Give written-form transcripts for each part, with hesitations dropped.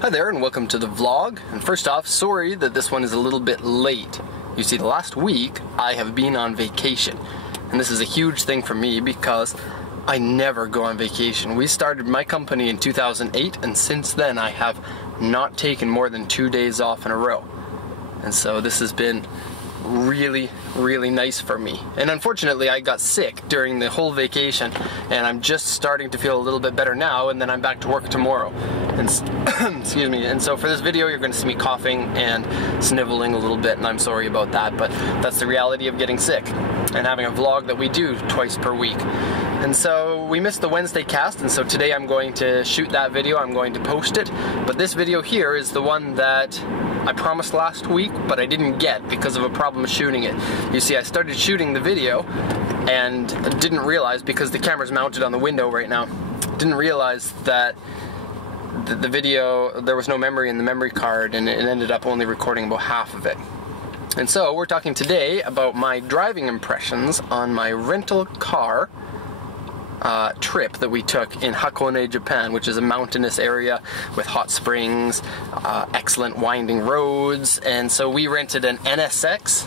Hi there and welcome to the vlog. And first off, sorry that this one is a little bit late. You see, the last week I have been on vacation. And this is a huge thing for me because I never go on vacation. We started my company in 2008 and since then I have not taken more than 2 days off in a row. And so this has been really nice for me. And unfortunately I got sick during the whole vacation and I'm just starting to feel a little bit better now, and then I'm back to work tomorrow. And excuse me. And so for this video you're going to see me coughing and sniveling a little bit, and I'm sorry about that, but that's the reality of getting sick and having a vlog that we do twice per week. And so we missed the Wednesday cast, and so today I'm going to shoot that video. I'm going to post it, but this video here is the one that I promised last week, but I didn't get because of a problem shooting it. You see, I started shooting the video and didn't realize, because the camera's mounted on the window right now, didn't realize that the video, there was no memory in the memory card, and it ended up only recording about half of it. And so we're talking today about my driving impressions on my rental car trip that we took in Hakone, Japan, which is a mountainous area with hot springs, excellent winding roads. And so we rented an NSX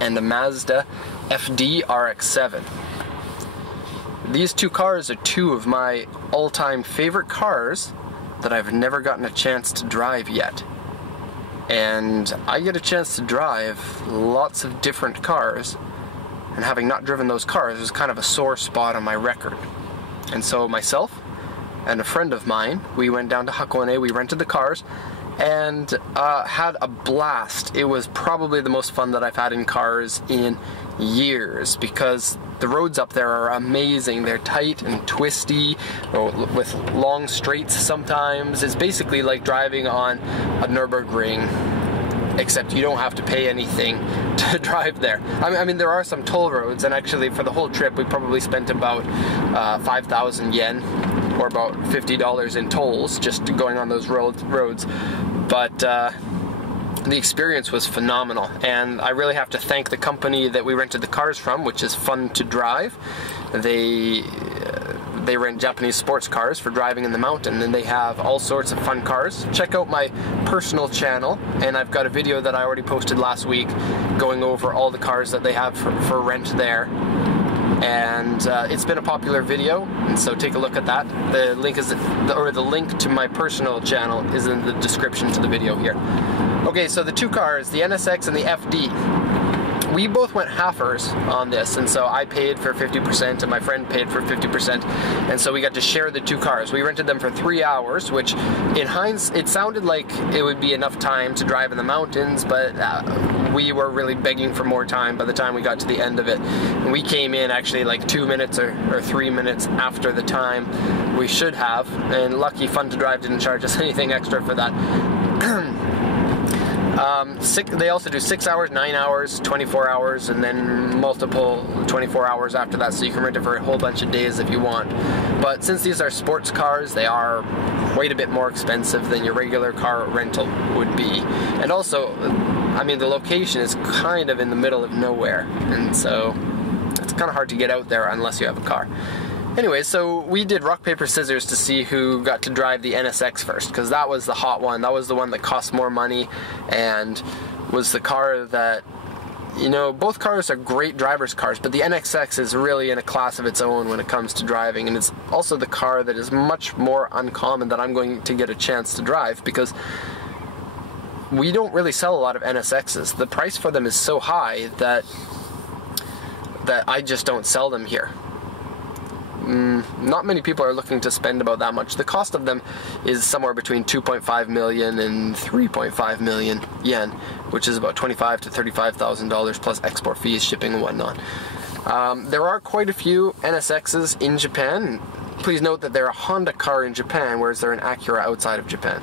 and a Mazda FD RX-7. These two cars are two of my all-time favorite cars that I've never gotten a chance to drive yet. And I get a chance to drive lots of different cars, and having not driven those cars is kind of a sore spot on my record. And so myself and a friend of mine, we went down to Hakone, we rented the cars, and had a blast. It was probably the most fun that I've had in cars in years, because the roads up there are amazing. They're tight and twisty, with long straights sometimes. It's basically like driving on a Nürburgring, except you don't have to pay anything to drive there. I mean, there are some toll roads, and actually for the whole trip we probably spent about 5,000 yen, or about $50 in tolls, just going on those roads. But the experience was phenomenal, and I really have to thank the company that we rented the cars from, which is Fun to Drive. They rent Japanese sports cars for driving in the mountain, and they have all sorts of fun cars. Check out my personal channel, and I've got a video that I already posted last week going over all the cars that they have for rent there. And it's been a popular video, and so take a look at that. The link is, the link to my personal channel is in the description to the video here. Okay, so the two cars, the NSX and the FD, we both went halfers on this, and so I paid for 50% and my friend paid for 50%, and so we got to share the two cars. We rented them for 3 hours, which in hindsight, it sounded like it would be enough time to drive in the mountains, but we were really begging for more time by the time we got to the end of it. And we came in actually like 2 minutes or 3 minutes after the time we should have, and lucky Fun to Drive didn't charge us anything extra for that. They also do 6 hours, 9 hours, 24 hours, and then multiple 24 hours after that, so you can rent it for a whole bunch of days if you want. But since these are sports cars, they are quite a bit more expensive than your regular car rental would be. And also, I mean, the location is kind of in the middle of nowhere, and so it's kind of hard to get out there unless you have a car. Anyway, so we did rock, paper, scissors to see who got to drive the NSX first, because that was the hot one. That was the one that cost more money and was the car that, you know, both cars are great driver's cars, but the NSX is really in a class of its own when it comes to driving, and it's also the car that is much more uncommon that I'm going to get a chance to drive, because we don't really sell a lot of NSXs. The price for them is so high that I just don't sell them here. Not many people are looking to spend about that much. The cost of them is somewhere between 2.5 million and 3.5 million yen, which is about $25,000 to $35,000 plus export fees, shipping and whatnot. There are quite a few NSXs in Japan. Please note that they're a Honda car in Japan, whereas they're an Acura outside of Japan.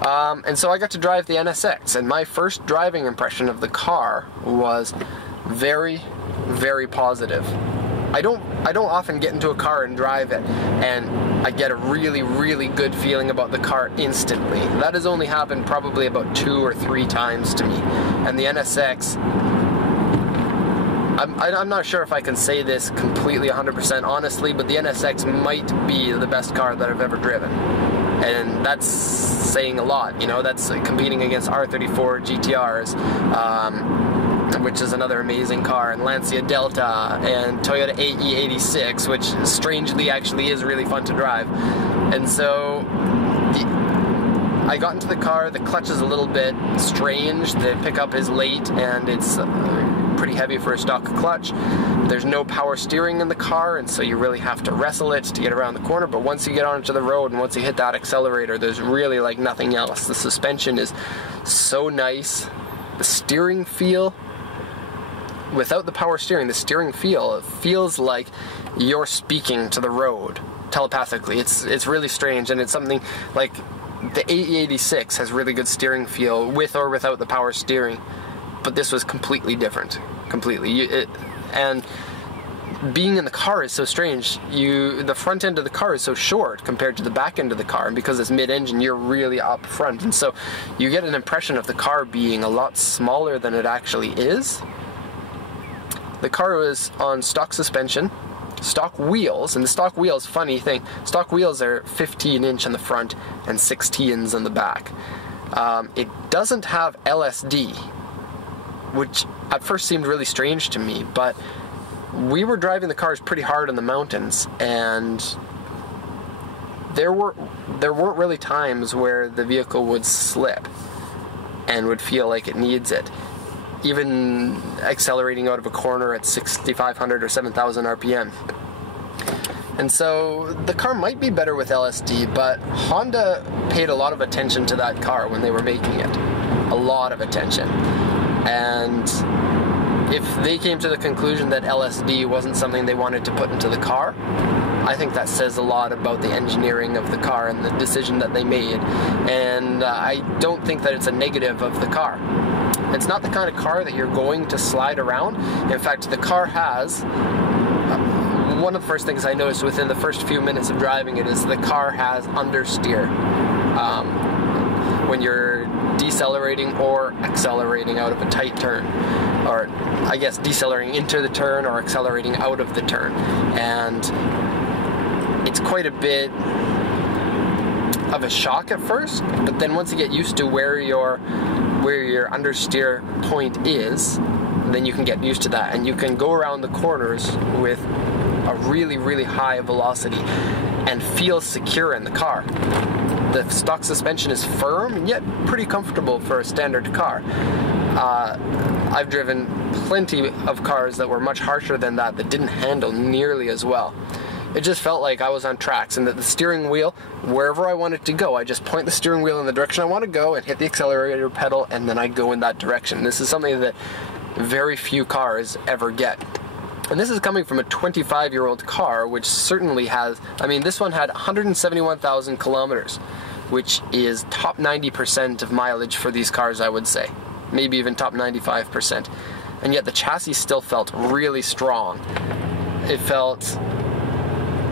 And so I got to drive the NSX, and my first driving impression of the car was very positive. I don't often get into a car and drive it, and I get a really good feeling about the car instantly. That has only happened probably about 2 or 3 times to me. And the NSX, I'm not sure if I can say this completely 100% honestly, but the NSX might be the best car that I've ever driven. and that's saying a lot. You know, that's competing against R34 GTRs, which is another amazing car, and Lancia Delta, and Toyota AE86, which strangely actually is really fun to drive. And so I got into the car. The clutch is a little bit strange. The pickup is late, and it's pretty heavy for a stock clutch. There's no power steering in the car, and so you really have to wrestle it to get around the corner. But once you get onto the road and once you hit that accelerator, there's really like nothing else. The suspension is so nice. The steering feel, without the power steering, the steering feel, it feels like you're speaking to the road telepathically. It's really strange, and it's something like the AE86 has really good steering feel with or without the power steering, but this was completely different, completely. And being in the car is so strange. The front end of the car is so short compared to the back end of the car, and because it's mid-engine, you're really up front, and so you get an impression of the car being a lot smaller than it actually is. The car was on stock suspension, stock wheels, and the stock wheels, funny thing, stock wheels are 15-inch on the front and 16s on the back. It doesn't have LSD, which at first seemed really strange to me, but we were driving the cars pretty hard in the mountains, and there weren't really times where the vehicle would slip and would feel like it needs it. Even accelerating out of a corner at 6,500 or 7,000 RPM. And so the car might be better with LSD, but Honda paid a lot of attention to that car when they were making it. A lot of attention. And if they came to the conclusion that LSD wasn't something they wanted to put into the car, I think that says a lot about the engineering of the car and the decision that they made. And I don't think that it's a negative of the car. It's not the kind of car that you're going to slide around. In fact, the car has, one of the first things I noticed within the first few minutes of driving it is the car has understeer. When you're decelerating or accelerating out of a tight turn, or I guess decelerating into the turn or accelerating out of the turn. And it's quite a bit of a shock at first, but then once you get used to where your understeer point is, then you can get used to that, and you can go around the corners with a really, really high velocity and feel secure in the car. The stock suspension is firm and yet pretty comfortable for a standard car. I've driven plenty of cars that were much harsher than that didn't handle nearly as well. It just felt like I was on tracks, and that the steering wheel, wherever I wanted to go, I just point the steering wheel in the direction I want to go and hit the accelerator pedal, and then I go in that direction. This is something that very few cars ever get. And this is coming from a 25-year-old car, which certainly has, I mean, this one had 171,000 kilometers, which is top 90% of mileage for these cars, I would say. Maybe even top 95%. And yet the chassis still felt really strong. It felt,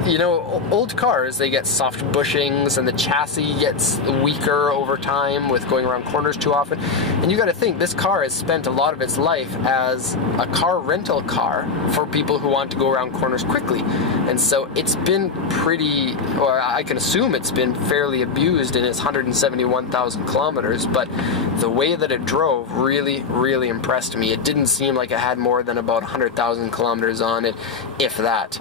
you know, old cars, they get soft bushings and the chassis gets weaker over time with going around corners too often. And you got to think, this car has spent a lot of its life as a car rental car for people who want to go around corners quickly. And so it's been pretty, or I can assume it's been fairly abused in its 171,000 kilometers, but the way that it drove really, really impressed me. It didn't seem like it had more than about 100,000 kilometers on it, if that.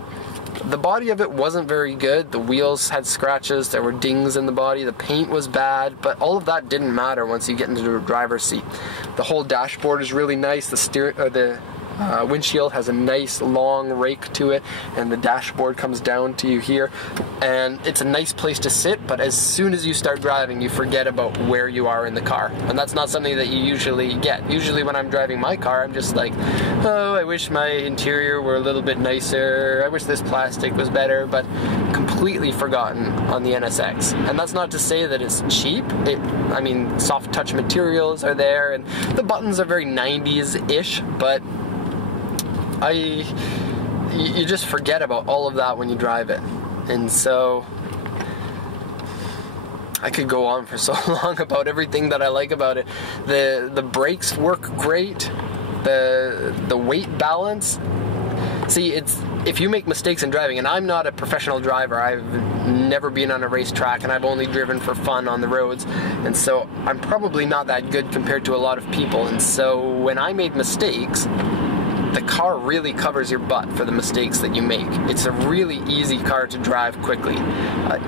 The body of it wasn't very good. The wheels had scratches, there were dings in the body, the paint was bad, but all of that didn't matter once you get into the driver's seat. The whole dashboard is really nice. The windshield has a nice long rake to it, and the dashboard comes down to you here, and it's a nice place to sit, but as soon as you start driving, you forget about where you are in the car, and that's not something that you usually get. Usually when I'm driving my car, I'm just like, oh, I wish my interior were a little bit nicer, I wish this plastic was better, but completely forgotten on the NSX. And that's not to say that it's cheap. I mean, soft touch materials are there, and the buttons are very 90s-ish, but you just forget about all of that when you drive it. And so I could go on for so long about everything that I like about it. The brakes work great. The weight balance. See, if you make mistakes in driving, and I'm not a professional driver, I've never been on a racetrack, and I've only driven for fun on the roads, and so I'm probably not that good compared to a lot of people, and so when I made mistakes, the car really covers your butt for the mistakes that you make. It's a really easy car to drive quickly.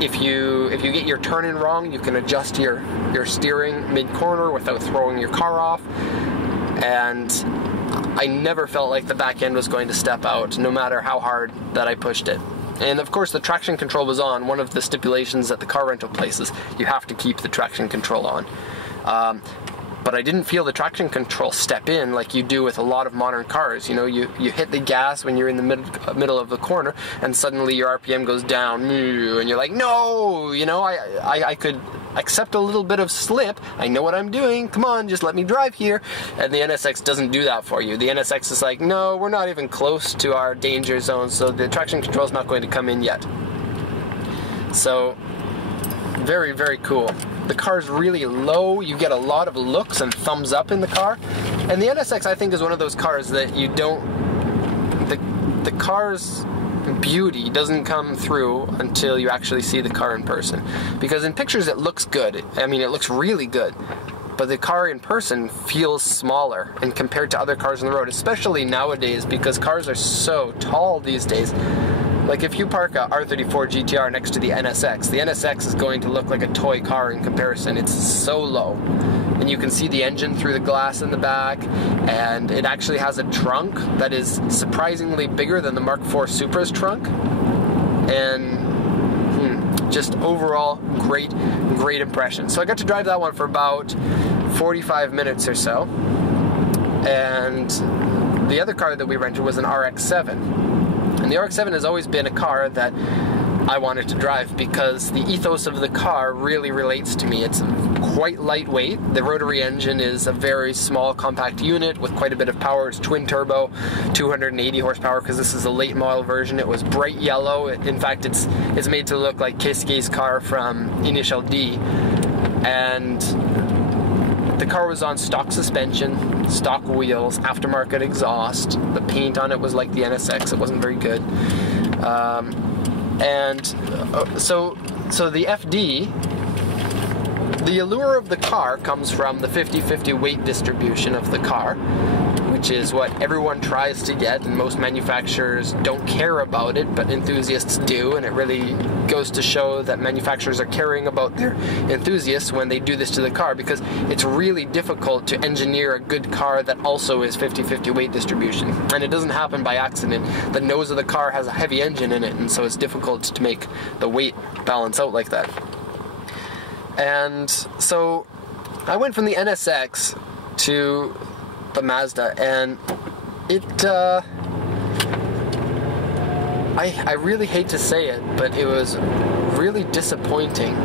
If you get your turn-in wrong, you can adjust your steering mid-corner without throwing your car off, and I never felt like the back end was going to step out, no matter how hard that I pushed it. And of course the traction control was on. One of the stipulations at the car rental places, you have to keep the traction control on. But I didn't feel the traction control step in like you do with a lot of modern cars. You know, you hit the gas when you're in the middle of the corner, and suddenly your RPM goes down, and you're like, no, you know, I could accept a little bit of slip. I know what I'm doing. Come on, just let me drive here. And the NSX doesn't do that for you. The NSX is like, no, we're not even close to our danger zone, so the traction control is not going to come in yet. So, very, very cool. The car's really low. You get a lot of looks and thumbs up in the car. And the NSX, I think, is one of those cars that you don't... The car's beauty doesn't come through until you actually see the car in person. Because in pictures it looks good. I mean, it looks really good. But the car in person feels smaller, and compared to other cars on the road, especially nowadays, because cars are so tall these days. Like if you park a R34 GTR next to the NSX is going to look like a toy car in comparison. It's so low. And you can see the engine through the glass in the back, and it actually has a trunk that is surprisingly bigger than the Mark IV Supra's trunk. And just overall great impression. So I got to drive that one for about 45 minutes or so. And the other car that we rented was an RX-7. And the RX-7 has always been a car that I wanted to drive because the ethos of the car really relates to me. It's quite lightweight. The rotary engine is a very small, compact unit with quite a bit of power. It's twin turbo, 280 horsepower because this is a late model version. It was bright yellow. In fact, it's made to look like Keisuke's car from Initial D. And the car was on stock suspension, stock wheels, aftermarket exhaust. The paint on it was like the NSX. It wasn't very good. So the FD, the allure of the car comes from the 50-50 weight distribution of the car, which is what everyone tries to get, and most manufacturers don't care about it, but enthusiasts do, and it really goes to show that manufacturers are caring about their enthusiasts when they do this to the car, because it's really difficult to engineer a good car that also is 50-50 weight distribution, and it doesn't happen by accident. The nose of the car has a heavy engine in it, and so it's difficult to make the weight balance out like that. And so I went from the NSX to the Mazda, and it I really hate to say it, but it was really disappointing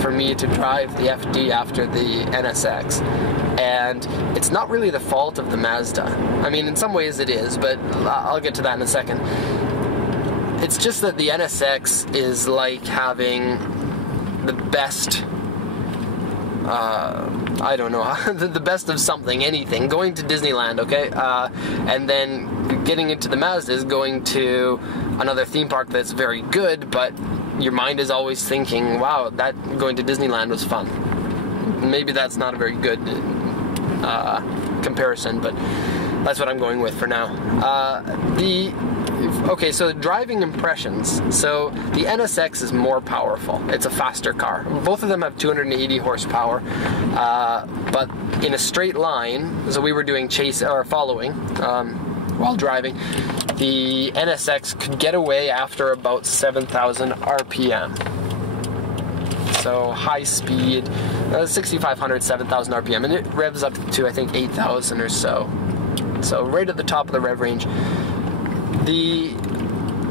for me to drive the FD after the NSX. And it's not really the fault of the Mazda. I mean, in some ways it is, but I'll get to that in a second. It's just that the NSX is like having the best, I don't know, the best of something, anything, going to Disneyland, okay? And then getting into the Mazda is going to another theme park that's very good, but your mind is always thinking, wow, that going to Disneyland was fun. Maybe that's not a very good comparison, but that's what I'm going with for now. Okay, so driving impressions. So the NSX is more powerful. It's a faster car. Both of them have 280 horsepower, but in a straight line, so we were doing chase or following while driving, the NSX could get away after about 7,000 RPM. So high speed, 6,500, 7,000 RPM, and it revs up to, I think, 8,000 or so. So right at the top of the rev range. The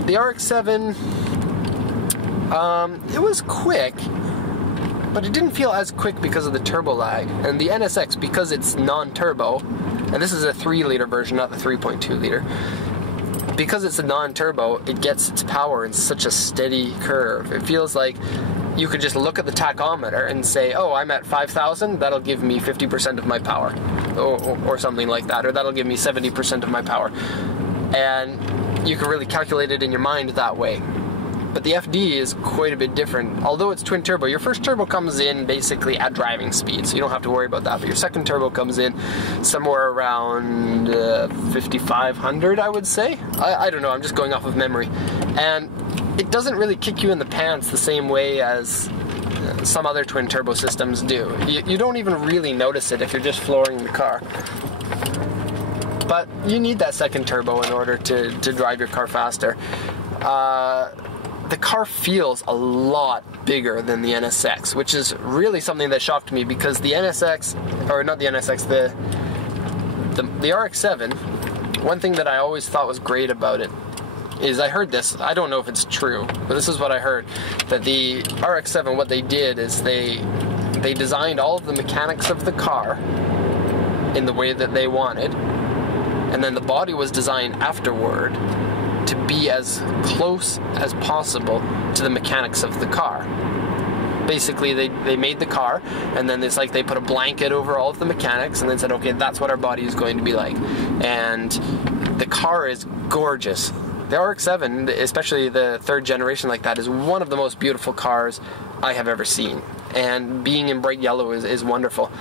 RX-7, it was quick, but it didn't feel as quick because of the turbo lag. And the NSX, because it's non-turbo, and this is a 3-liter version, not the 3.2-liter, because it's a non-turbo, it gets its power in such a steady curve. It feels like you could just look at the tachometer and say, oh, I'm at 5,000, that'll give me 50% of my power, or something like that, or that'll give me 70% of my power. And you can really calculate it in your mind that way. But the FD is quite a bit different. Although it's twin turbo, your first turbo comes in basically at driving speed, so you don't have to worry about that. But your second turbo comes in somewhere around 5,500, I would say. I don't know, I'm just going off of memory. And it doesn't really kick you in the pants the same way as some other twin turbo systems do. You don't even really notice it if you're just flooring the car. But you need that second turbo in order to drive your car faster. The car feels a lot bigger than the NSX, which is really something that shocked me, because the NSX, or not the NSX, the RX-7, one thing that I always thought was great about it is, I heard this, I don't know if it's true, but this is what I heard, that the RX-7, what they did is they designed all of the mechanics of the car in the way that they wanted, and then the body was designed afterward to be as close as possible to the mechanics of the car. Basically, they made the car, and then it's like they put a blanket over all of the mechanics, and then said, okay, that's what our body is going to be like. And the car is gorgeous. The RX-7, especially the third generation like that, is one of the most beautiful cars I have ever seen. And being in bright yellow is wonderful.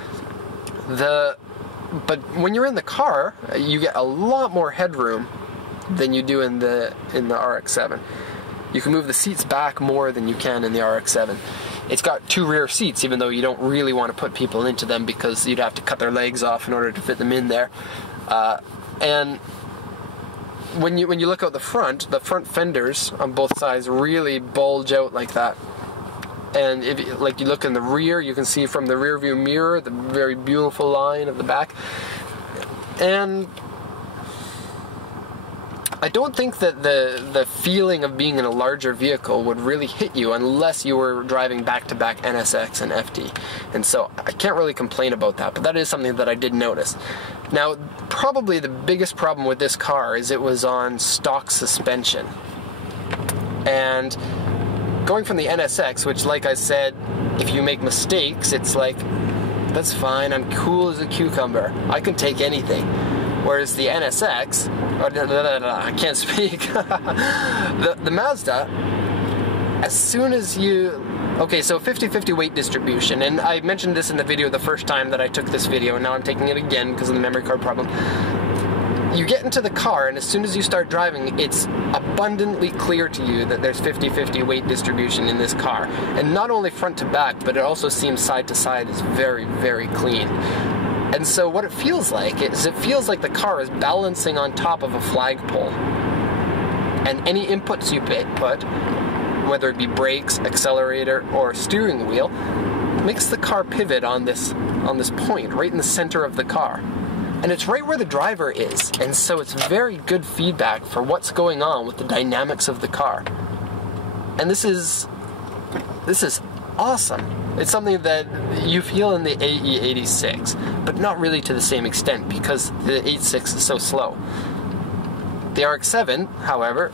But when you're in the car, you get a lot more headroom than you do in the RX-7. You can move the seats back more than you can in the RX-7. It's got two rear seats, even though you don't really want to put people into them because you'd have to cut their legs off in order to fit them in there. And when you look out the front fenders on both sides really bulge out like that. And if you look in the rear, you can see from the rear view mirror the very beautiful line of the back. And I don't think that the feeling of being in a larger vehicle would really hit you unless you were driving back-to-back NSX and FD. And so I can't really complain about that, but that is something that I did notice. Now, probably the biggest problem with this car is it was on stock suspension. And going from the NSX, which, like I said, if you make mistakes, it's like, that's fine, I'm cool as a cucumber, I can take anything. Whereas the NSX, I can't speak, the Mazda, as soon as you, okay, so 50-50 weight distribution, and I mentioned this in the video the first time that I took this video, and now I'm taking it again because of the memory card problem. You get into the car, and as soon as you start driving, it's abundantly clear to you that there's 50-50 weight distribution in this car. And not only front to back, but it also seems side to side is very, very clean. And so what it feels like is it feels like the car is balancing on top of a flagpole. And any inputs you put, whether it be brakes, accelerator, or steering wheel, makes the car pivot on this point, right in the center of the car. And it's right where the driver is, and so it's very good feedback for what's going on with the dynamics of the car. And this is awesome. It's something that you feel in the AE86, but not really to the same extent because the 86 is so slow. The RX-7, however,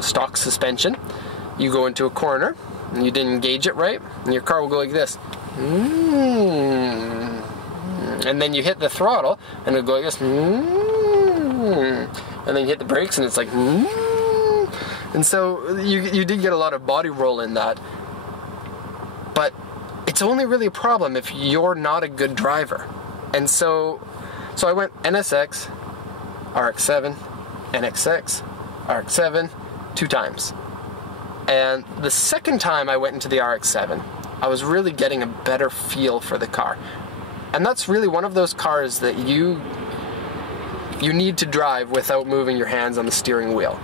stock suspension, you go into a corner, and you didn't engage it right, and your car will go like this. And then you hit the throttle, and it'll go like this. And then you hit the brakes, and it's like. And so you did get a lot of body roll in that. But it's only really a problem if you're not a good driver. And so I went NSX, RX-7, NXX, RX-7, 2 times. And the second time I went into the RX-7, I was really getting a better feel for the car. And that's really one of those cars that you need to drive without moving your hands on the steering wheel.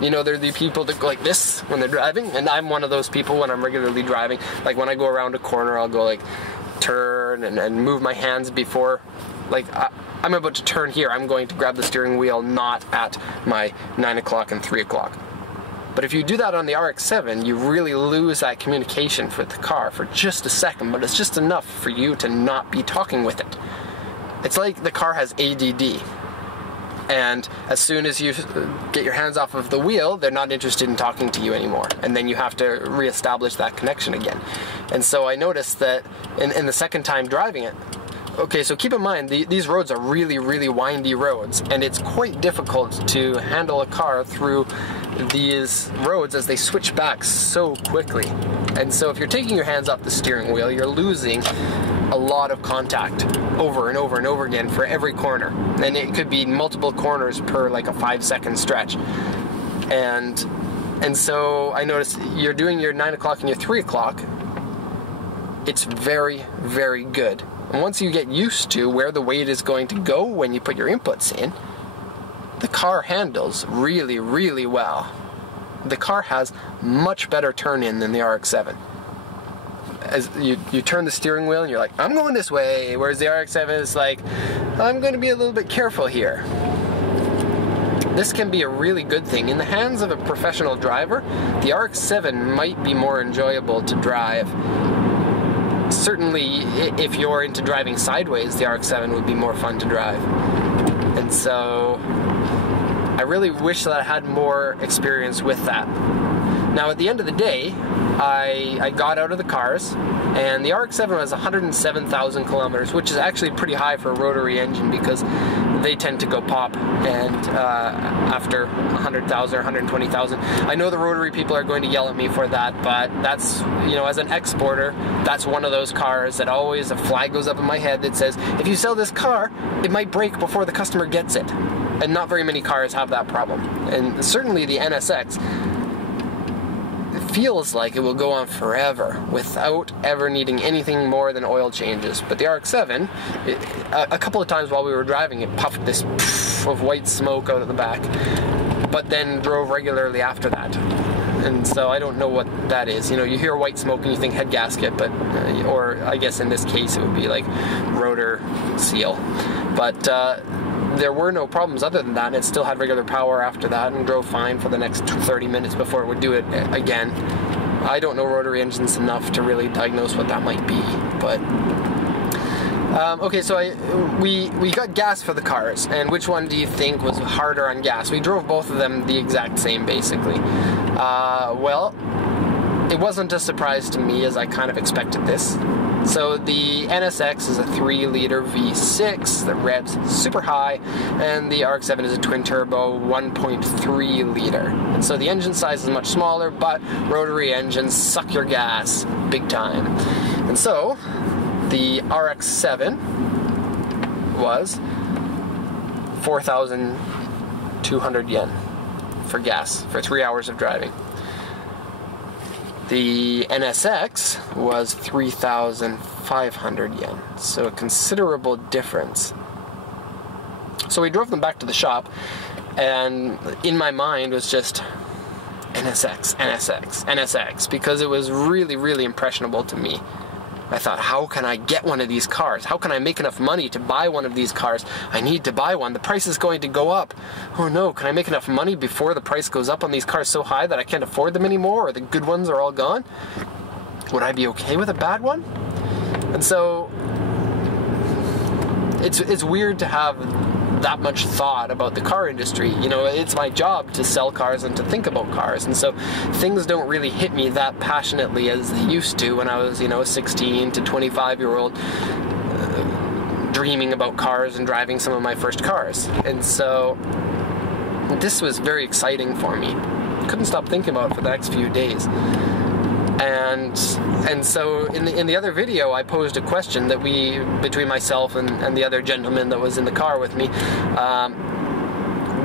You know, there are the people that go like this when they're driving, and I'm one of those people when I'm regularly driving. Like when I go around a corner, I'll go like turn and move my hands before, like I'm about to turn here, I'm going to grab the steering wheel, not at my 9 o'clock and 3 o'clock. But if you do that on the RX-7, you really lose that communication for the car for just a second, but it's just enough for you to not be talking with it. It's like the car has ADD. And as soon as you get your hands off of the wheel, they're not interested in talking to you anymore. And then you have to reestablish that connection again. And so I noticed that in the second time driving it, Okay, so keep in mind, these roads are really, really windy roads, and it's quite difficult to handle a car through these roads as they switch back so quickly. And so if you're taking your hands off the steering wheel, you're losing a lot of contact over and over and over again for every corner. And it could be multiple corners per like a 5-second stretch. And so I noticed you're doing your 9 o'clock and your 3 o'clock. It's very, very good. And once you get used to where the weight is going to go when you put your inputs in, the car handles really, really well. The car has much better turn-in than the RX-7. As you turn the steering wheel and you're like, I'm going this way, whereas the RX-7 is like, I'm going to be a little bit careful here. This can be a really good thing. In the hands of a professional driver, the RX-7 might be more enjoyable to drive. Certainly, if you're into driving sideways, the RX-7 would be more fun to drive. And so, I really wish that I had more experience with that. Now, at the end of the day, I got out of the cars, and the RX-7 has 107,000 kilometers, which is actually pretty high for a rotary engine because they tend to go pop and after 100,000 or 120,000. I know the rotary people are going to yell at me for that, but that's, you know, as an exporter, that's one of those cars that always a flag goes up in my head that says, if you sell this car, it might break before the customer gets it. And not very many cars have that problem. And certainly the NSX, feels like it will go on forever without ever needing anything more than oil changes. But the RX-7, a couple of times while we were driving, it puffed this of white smoke out of the back, but then drove regularly after that. And so I don't know what that is. You know, you hear white smoke and you think head gasket, but or I guess in this case it would be like rotor seal. But there were no problems other than that, and it still had regular power after that and drove fine for the next 30 minutes before it would do it again. I don't know rotary engines enough to really diagnose what that might be, but okay, so we got gas for the cars, and which one do you think was harder on gas? We drove both of them the exact same, basically. Well, it wasn't a surprise to me, as I kind of expected this. So the NSX is a 3-liter V6 that revs super high, and the RX-7 is a twin-turbo 1.3 liter. And so the engine size is much smaller, but rotary engines suck your gas big time. And so the RX-7 was 4,200 yen for gas for 3 hours of driving. The NSX was 3,500 yen, so a considerable difference. So we drove them back to the shop, and in my mind was just NSX, NSX, NSX, because it was really, really impressionable to me. I thought, how can I get one of these cars? How can I make enough money to buy one of these cars? I need to buy one. The price is going to go up. Oh no, can I make enough money before the price goes up on these cars so high that I can't afford them anymore, or the good ones are all gone? Would I be okay with a bad one? And so, it's weird to have that much thought about the car industry. You know, it's my job to sell cars and to think about cars, and so things don't really hit me that passionately as they used to when I was, you know, a 16 to 25-year-old dreaming about cars and driving some of my first cars. And so this was very exciting for me. Couldn't stop thinking about it for the next few days. And so in the other video, I posed a question that between myself and the other gentleman that was in the car with me,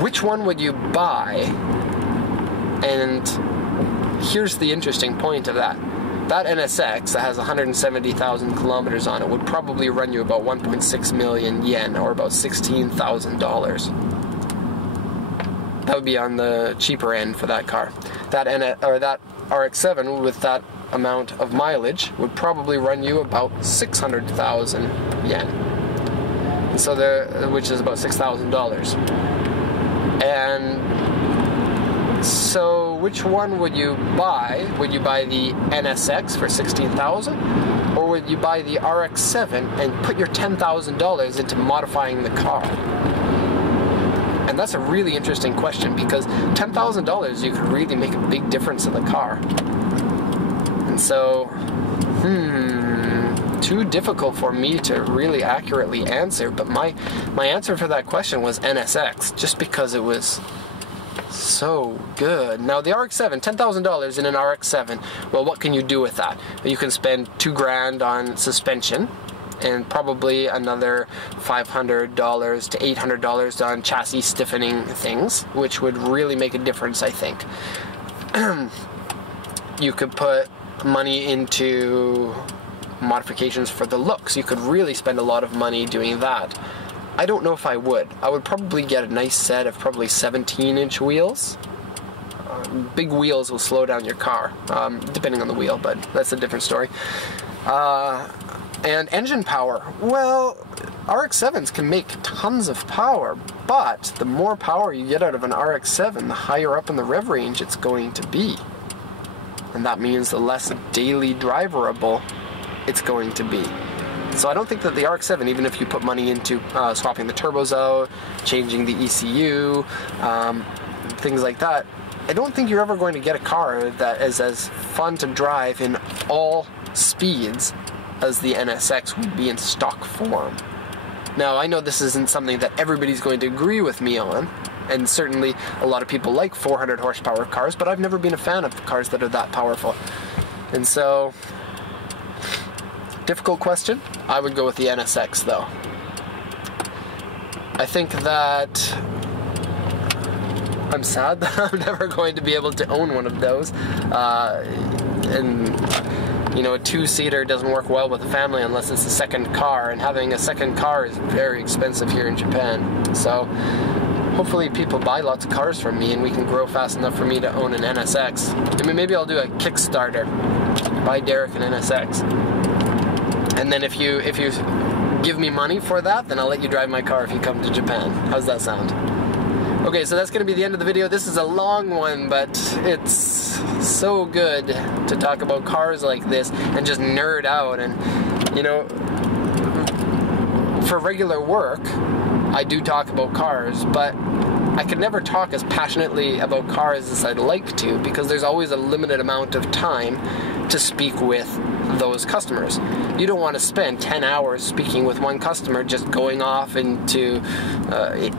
which one would you buy? And here's the interesting point of that. That NSX that has 170,000 kilometers on it would probably run you about 1.6 million yen, or about $16,000. That would be on the cheaper end for that car. That RX-7 with that amount of mileage would probably run you about 600,000 yen. And so which is about $6,000. And so which one would you buy? Would you buy the NSX for 16,000, or would you buy the RX-7 and put your $10,000 into modifying the car? And that's a really interesting question, because $10,000 you could really make a big difference in the car. And so, too difficult for me to really accurately answer, but my answer for that question was NSX, just because it was so good. Now the RX-7, $10,000 in an RX-7, well, what can you do with that? You can spend $2,000 on suspension, and probably another $500 to $800 on chassis stiffening things, which would really make a difference, I think. You could put money into modifications for the looks. You could really spend a lot of money doing that. I don't know if I would. I would probably get a nice set of probably 17-inch wheels. Big wheels will slow down your car, depending on the wheel, but that's a different story. And engine power. Well, RX-7s can make tons of power, but the more power you get out of an RX-7, the higher up in the rev range it's going to be. And that means the less daily driverable it's going to be. So I don't think that the RX-7, even if you put money into swapping the turbos out, changing the ECU, things like that, I don't think you're ever going to get a car that is as fun to drive in all speeds as the NSX would be in stock form. Now, I know this isn't something that everybody's going to agree with me on, and certainly a lot of people like 400 horsepower cars, but I've never been a fan of cars that are that powerful. And so, difficult question. I would go with the NSX though. I think that I'm sad that I'm never going to be able to own one of those. And you know, a two-seater doesn't work well with a family unless it's a second car, and having a second car is very expensive here in Japan. So hopefully people buy lots of cars from me and we can grow fast enough for me to own an NSX. I mean, maybe I'll do a Kickstarter, buy Derek an NSX. And then if you give me money for that, then I'll let you drive my car if you come to Japan. How's that sound? Okay, so that's going to be the end of the video. This is a long one, but it's so good to talk about cars like this and just nerd out. And, you know, for regular work, I do talk about cars, but I could never talk as passionately about cars as I'd like to, because there's always a limited amount of time to speak with those customers. You don't want to spend 10 hours speaking with one customer just going off into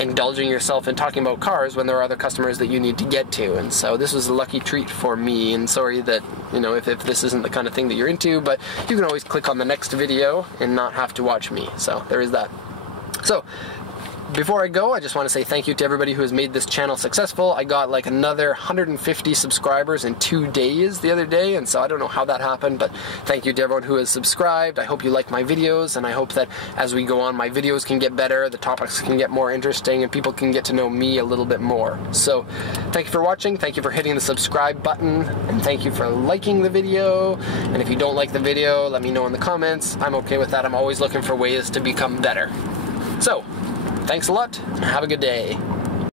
indulging yourself in talking about cars when there are other customers that you need to get to. And so this was a lucky treat for me, and sorry that, you know, if this isn't the kind of thing that you're into, but you can always click on the next video and not have to watch me. So there is that. So before I go, I just want to say thank you to everybody who has made this channel successful. I got like another 150 subscribers in 2 days the other day, and so I don't know how that happened, but thank you to everyone who has subscribed. I hope you like my videos, and I hope that as we go on, my videos can get better, the topics can get more interesting, and people can get to know me a little bit more. So thank you for watching, thank you for hitting the subscribe button, and thank you for liking the video. And if you don't like the video, let me know in the comments. I'm okay with that. I'm always looking for ways to become better. So thanks a lot, and have a good day.